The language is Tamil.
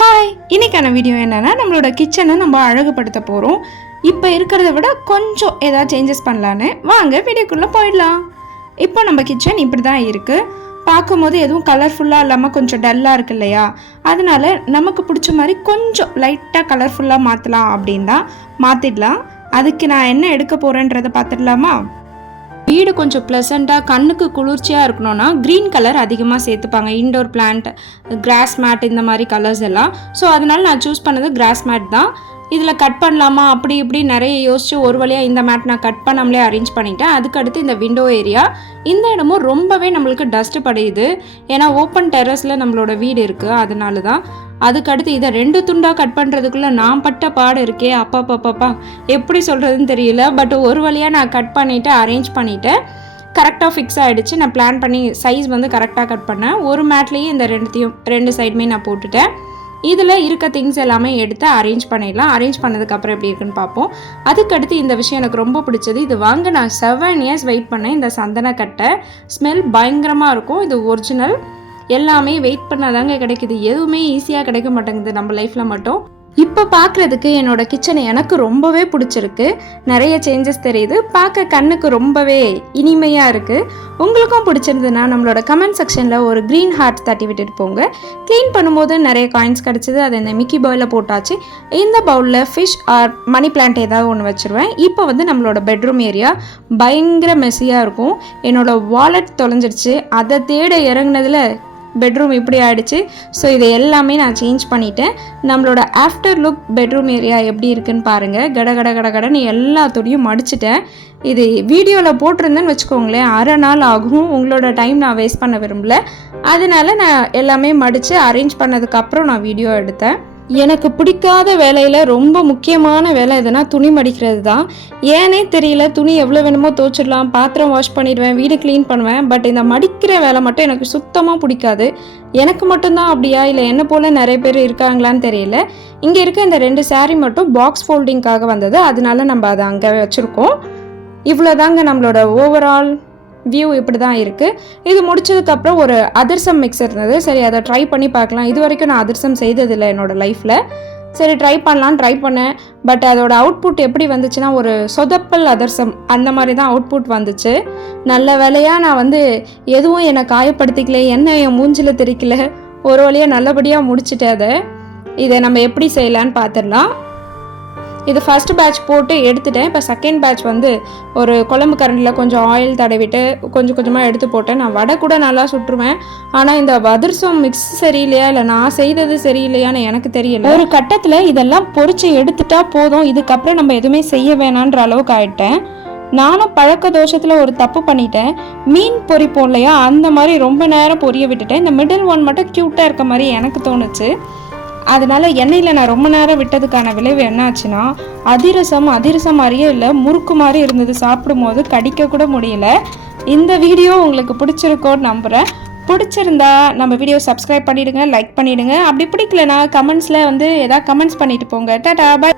ஹாய், இன்னைக்கான வீடியோ என்னன்னா நம்மளோட கிச்சனை நம்ம அழகுபடுத்த போகிறோம். இப்போ இருக்கிறத விட கொஞ்சம் ஏதாவது சேஞ்சஸ் பண்ணலான்னு வாங்க வீடியோக்குள்ளே போயிடலாம். இப்போ நம்ம கிச்சன் இப்படி தான் இருக்குது. பார்க்கும்போது எதுவும் கலர்ஃபுல்லாக இல்லாமல் கொஞ்சம் டல்லாக இருக்கு இல்லையா, அதனால நமக்கு பிடிச்ச மாதிரி கொஞ்சம் லைட்டாக கலர்ஃபுல்லாக மாற்றலாம் அப்படின்னு தான் மாற்றிடலாம். அதுக்கு நான் என்ன எடுக்க போகிறேன்றதை பார்த்துடலாமா? வீடு கொஞ்சம் ப்ளசண்ட்டாக கண்ணுக்கு குளிர்ச்சியாக இருக்கணும்னா க்ரீன் கலர் அதிகமாக சேர்த்துப்பாங்க. இன்டோர் பிளான்ட், கிராஸ் மேட், இந்த மாதிரி கலர்ஸ் எல்லாம். ஸோ அதனால் நான் சூஸ் பண்ணது கிராஸ் மேட் தான். இதில் கட் பண்ணலாமா அப்படி இப்படி நிறைய யோசிச்சு ஒரு வழியாக இந்த மேட் நான் கட் பண்ணாமலே அரேஞ்ச் பண்ணிட்டேன். அதுக்கடுத்து இந்த விண்டோ ஏரியா, இந்த இடமும் ரொம்பவே நம்மளுக்கு டஸ்ட்டு படையுது. ஏன்னா ஓப்பன் டெரஸில் நம்மளோட வீடு இருக்குது, அதனால தான். அதுக்கடுத்து இதை 2 துண்டாக கட் பண்ணுறதுக்குள்ளே நான் பட்ட பாடு இருக்கே, அப்பா எப்படி சொல்கிறதுன்னு தெரியல. பட் ஒரு வழியாக நான் கட் பண்ணிவிட்டு அரேஞ்ச் பண்ணிவிட்டேன். கரெக்டாக ஃபிக்ஸ் ஆகிடுச்சு. நான் பிளான் பண்ணி சைஸ் வந்து கரெக்டாக கட் பண்ணேன். ஒரு மேட்லேயே இந்த 2 சைடுமே நான் போட்டுட்டேன். இதில் இருக்க திங்ஸ் எல்லாமே எடுத்து அரேஞ்ச் பண்ணிடலாம். அரேஞ்ச் பண்ணதுக்கப்புறம் எப்படி இருக்குன்னு பார்ப்போம். அதுக்கடுத்து இந்த விஷயம் எனக்கு ரொம்ப பிடிச்சது. இது வாங்க நான் 7 இயர்ஸ் வெயிட் பண்ணேன். இந்த சந்தனக்கட்டை ஸ்மெல் பயங்கரமாக இருக்கும். இது ஒரிஜினல். எல்லாமே வெயிட் பண்ணாதாங்க கிடைக்குது. எதுவுமே ஈஸியாக கிடைக்க மாட்டேங்குது நம்ம லைஃப்பில் மட்டும். இப்போ பார்க்குறதுக்கு என்னோட கிச்சனை எனக்கு ரொம்பவே பிடிச்சிருக்கு. நிறைய சேஞ்சஸ் தெரியுது. பார்க்க கண்ணுக்கு ரொம்பவே இனிமையாக இருக்குது. உங்களுக்கும் பிடிச்சிருந்ததுன்னா நம்மளோட கமெண்ட் செக்ஷனில் ஒரு க்ரீன் ஹார்ட் தட்டி விட்டுட்டு போங்க. க்ளீன் பண்ணும்போது நிறைய காயின்ஸ் கிடச்சிது. அதை இந்த மிக்கி பவுலில் போட்டாச்சு. இந்த பவுலில் ஃபிஷ் ஆர் மணி பிளான்ட் ஏதாவது ஒன்று வச்சுருவேன். இப்போ வந்து நம்மளோட பெட்ரூம் ஏரியா பயங்கர மெஸ்ஸியாக இருக்கும். என்னோடய வாலெட் தொலைஞ்சிடுச்சு. அதை தேட இறங்குனதில் பெட்ரூம் இப்படி ஆகிடுச்சு. ஸோ இதை எல்லாமே நான் சேஞ்ச் பண்ணிட்டேன். நம்மளோட ஆஃப்டர் லுக் பெட்ரூம் ஏரியா எப்படி இருக்குன்னு பாருங்கள். கடன்னு எல்லாத்தோடையும் மடிச்சிட்டேன். இது வீடியோவில் போட்டிருந்தேன்னு வச்சுக்கோங்களேன், அரை நாள் ஆகும். உங்களோட டைம் நான் வேஸ்ட் பண்ண விரும்பல. அதனால நான் எல்லாமே மடித்து அரேஞ்ச் பண்ணதுக்கப்புறம் நான் வீடியோ எடுத்தேன். எனக்கு பிடிக்காத வேலையில் ரொம்ப முக்கியமான வேலை எதுனா துணி மடிக்கிறது தான். ஏனே தெரியல, துணி எவ்வளோ வேணுமோ துவைச்சிடலாம், பாத்திரம் வாஷ் பண்ணிடுவேன், வீடு க்ளீன் பண்ணுவேன். பட் இந்த மடிக்கிற வேலை மட்டும் எனக்கு சுத்தமாக பிடிக்காது. எனக்கு மட்டும்தான் அப்படியா, இல்லை என்ன போல் நிறைய பேர் இருக்காங்களான்னு தெரியல. இங்கே இருக்க இந்த 2 saree மட்டும் பாக்ஸ் ஃபோல்டிங்காக வந்தது. அதனால நம்ம அதை அங்கே வச்சுருக்கோம். இவ்வளோதாங்க நம்மளோட ஓவரால் வியூ இப்படி தான் இருக்குது. இது முடிச்சதுக்கப்புறம் ஒரு அதிரசம் மிக்ஸ் இருந்தது. சரி, அதை ட்ரை பண்ணி பார்க்கலாம். இது வரைக்கும் நான் அதிரசம் செய்ததில்லை என்னோடய லைஃப்பில். சரி, ட்ரை பண்ணேன். பட் அதோட அவுட்புட் எப்படி வந்துச்சுன்னா ஒரு சொதப்பல் அதிரசம் அந்த மாதிரி தான் அவுட்புட் வந்துச்சு. நல்ல வேலையாக நான் வந்து எதுவும் என்னை காயப்படுத்திக்கல, என்ன என் மூஞ்சில் தெரிக்கல. ஒரு வழியாக நல்லபடியாக முடிச்சுட்டேன். அதை இதை நம்ம எப்படி செய்யலான்னு பார்த்துடலாம். இது ஃபஸ்ட் பேட்ச் போட்டு எடுத்துட்டேன். இப்போ செகண்ட் பேட்ச் வந்து ஒரு குழம்பு கரண்டில் கொஞ்சம் ஆயில் தடவிட்டு கொஞ்சமாக எடுத்து போட்டேன். நான் வடை கூட நல்லா சுட்டுருவேன். ஆனால் இந்த அதிரசம் மிக்ஸ் சரியில்லையா, இல்லை நான் செய்தது சரியில்லையான்னு எனக்கு தெரியல. ஒரு கட்டத்தில் இதெல்லாம் பொரிச்சு எடுத்துட்டா போதும், இதுக்கப்புறம் நம்ம எதுவுமே செய்ய வேணான்ற அளவுக்கு ஆயிட்டேன். நானும் பழக்க தோஷத்தில் ஒரு தப்பு பண்ணிட்டேன். மீன் பொரிப்போம் இல்லையா, அந்த மாதிரி ரொம்ப நேரம் பொரிய விட்டுட்டேன். இந்த மிடில் ஒன் மட்டும் க்யூட்டாக இருக்க மாதிரி எனக்கு தோணுச்சு. அதனால் எண்ணெயில் நான் ரொம்ப நேரம் விட்டதுக்கான விளைவு என்ன ஆச்சுன்னா, அதிரசம் மாதிரியே இல்லை, முறுக்கு மாதிரி இருந்தது. சாப்பிடும் போது கடிக்க கூட முடியல. இந்த வீடியோ உங்களுக்கு பிடிச்சிருக்கோன்னு நம்புகிறேன். பிடிச்சிருந்தா நம்ம வீடியோ சப்ஸ்கிரைப் பண்ணிவிடுங்க, லைக் பண்ணிவிடுங்க. அப்படி பிடிக்கலனா கமெண்ட்ஸில் வந்து எதாவது கமெண்ட்ஸ் பண்ணிட்டு போங்க. டாடா, பை.